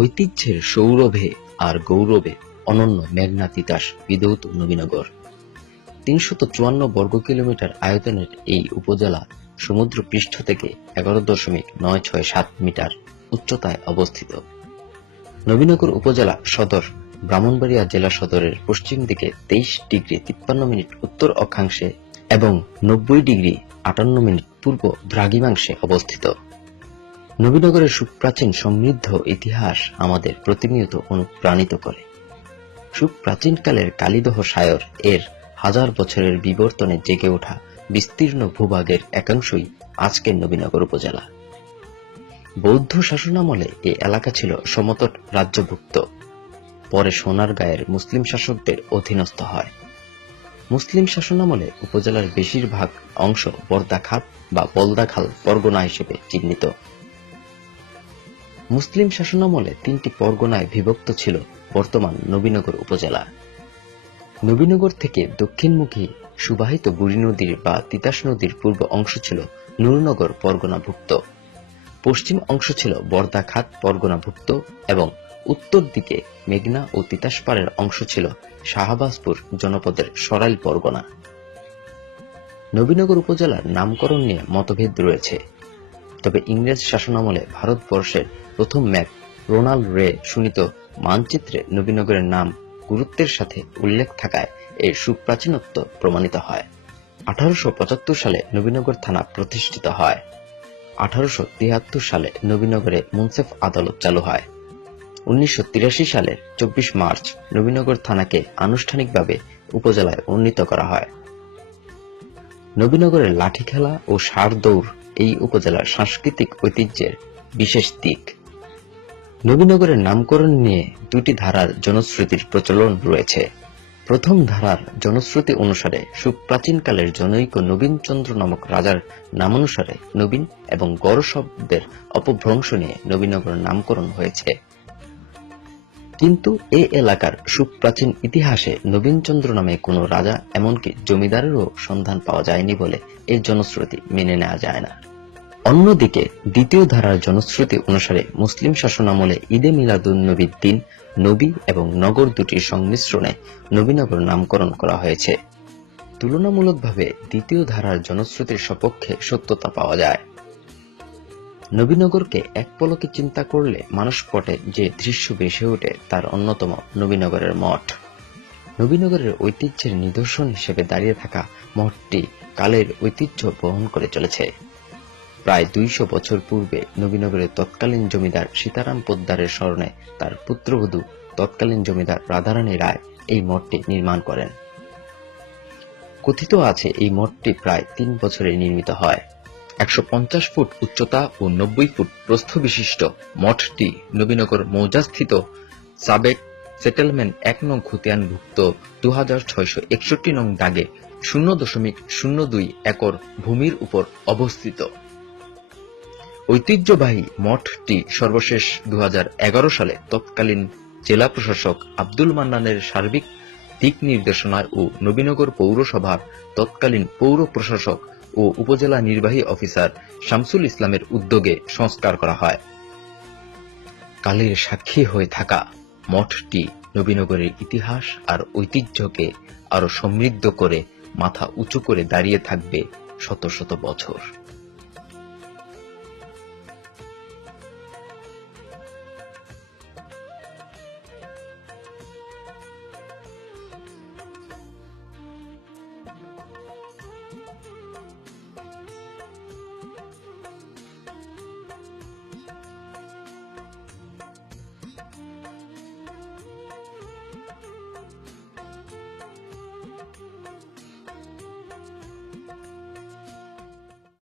ঐতিহ্যের সৌরভে আর গৌরবে অনন্য মেঘনা তিতাস বিধৌত নবীনগর। ৩৫৪ বর্গ কিলোমিটার আয়তনের এই উপজেলা সমুদ্র পৃষ্ঠ থেকে ১১.৯৬৭ মিটার উচ্চতায় অবস্থিত। নবীনগর উপজেলা সদর ব্রাহ্মণবাড়িয়া জেলা সদরের পশ্চিম দিকে 23°53' উত্তর অক্ষাংশে এবং 90°58' পূর্ব দ্রাঘিমাংশে অবস্থিত। নবীনগরের সুপ্রাচীন সমৃদ্ধ ইতিহাস আমাদের প্রতিনিয়ত অনুপ্রাণিত করে। সুপ্রাচীনকালের কালীদহ শায়র এর হাজার বছরের বিবর্তনে জেগে ওঠা বিস্তীর্ণ ভূভাগের একাংশই আজকের নবীনগর উপজেলা। বৌদ্ধ শাসনামলে এ এলাকা ছিল সমতট রাজ্যভুক্ত, পরে সোনারগাঁয়ের মুসলিম শাসকদের অধীনস্থ হয়। মুসলিম শাসনামলে উপজেলার বেশিরভাগ অংশ বর্দাখাত বা বলদাখাল পরগনা হিসেবে চিহ্নিত। মুসলিম শাসনামলে 3টি পরগনায় বিভক্ত ছিল বর্তমান নবীনগর উপজেলা। নবীনগর থেকে দক্ষিণমুখী সুবাহিত বুড়ি নদীর বা তিতাস নদীর পূর্ব অংশ ছিল নূরনগর পরগনাভুক্ত, পশ্চিম অংশ ছিল বর্দাখাত পরগনাভুক্ত এবং উত্তর দিকে মেঘনা ও তিতাস পাড়ের অংশ ছিল শাহবাজপুর জনপদের সরাইল পরগনা। নবীনগর উপজেলার নামকরণ নিয়ে মতভেদ রয়েছে, তবে ইংরেজ শাসনামলে ভারতবর্ষের প্রথম ম্যাপ রোনাল্ড রে সুনীত মানচিত্রে নবীনগরের নাম গুরুত্বের সাথে উল্লেখ থাকায় এর সুপ্রাচীনত্ব প্রমাণিত হয়। 1875 সালে নবীনগর থানা প্রতিষ্ঠিত হয়। 1873 সালে নবীনগরে মুন্সেফ আদালত চালু হয়। 1983 সালের 24 মার্চ নবীনগর থানাকে আনুষ্ঠানিকভাবে উপজেলায় উন্নীত করা হয়। নবীনগরের লাঠি খেলা ও ষাঁড় দৌড় এই উপজেলার সাংস্কৃতিক ঐতিহ্যের বিশেষ দিক। নবীনগরের নামকরণ নিয়ে 2টি ধারার জনশ্রুতির প্রচলন রয়েছে। প্রথম ধারার জনশ্রুতি অনুসারে সুপ্রাচীনকালের জনৈক নবীনচন্দ্র নামক রাজার নামানুসারে নবীন এবং গড় শব্দের অপভ্রংশ নিয়ে নবীনগর নামকরণ হয়েছে। কিন্তু এ এলাকার সুপ্রাচীন ইতিহাসে নবীনচন্দ্র নামে কোনো রাজা এমনকি জমিদারেরও সন্ধান পাওয়া যায়নি বলে এই জনশ্রুতি মেনে নেওয়া যায় না। অন্যদিকে দ্বিতীয় ধারার জনশ্রুতি অনুসারে মুসলিম শাসনামলে ঈদে মিলাদুন্নবীর দিন নবী এবং নগর দুটির সংমিশ্রণে নবীনগর নামকরণ করা হয়েছে। তুলনামূলকভাবে দ্বিতীয় ধারার জনশ্রুতির সপক্ষে সত্যতা পাওয়া যায়। নবীনগরকে এক পলকে চিন্তা করলে মানসপটে যে দৃশ্য ভেসে ওঠে তার অন্যতম নবীনগরের মঠ। নবীনগরের ঐতিহ্যের নিদর্শন হিসেবে দাঁড়িয়ে থাকা মঠটি কালের ঐতিহ্য বহন করে চলেছে। প্রায় 200 বছর পূর্বে নবীনগরের তৎকালীন জমিদার সীতারাম পোদ্দারের স্মরণে তার পুত্রবধূ তৎকালীন জমিদার রাধারানী রায় এই মঠটি নির্মাণ করেন। কথিত আছে এই মঠটি প্রায় 3 বছরে নির্মিত হয়। 150 ফুট উচ্চতা ও 90 ফুট প্রস্থ বিশিষ্ট মঠটি নবীনগর মৌজাস্থিত সাবেক সেটেলমেন্ট 1 নং খতিয়ানভুক্ত 2661 নং দাগে 0.02 একর ভূমির উপর অবস্থিত। ঐতিহ্যবাহী মঠটি সর্বশেষ 2011 সালে তৎকালীন জেলা প্রশাসক আব্দুল মান্নানের সার্বিক দিক নির্দেশনায় ও নবীনগর পৌরসভার তৎকালীন পৌর প্রশাসক ও উপজেলা নির্বাহী অফিসার শামসুল ইসলামের উদ্যোগে সংস্কার করা হয়। কালের সাক্ষী হয়ে থাকা মঠটি নবীনগরের ইতিহাস আর ঐতিহ্যকে আরো সমৃদ্ধ করে মাথা উঁচু করে দাঁড়িয়ে থাকবে শত শত বছর।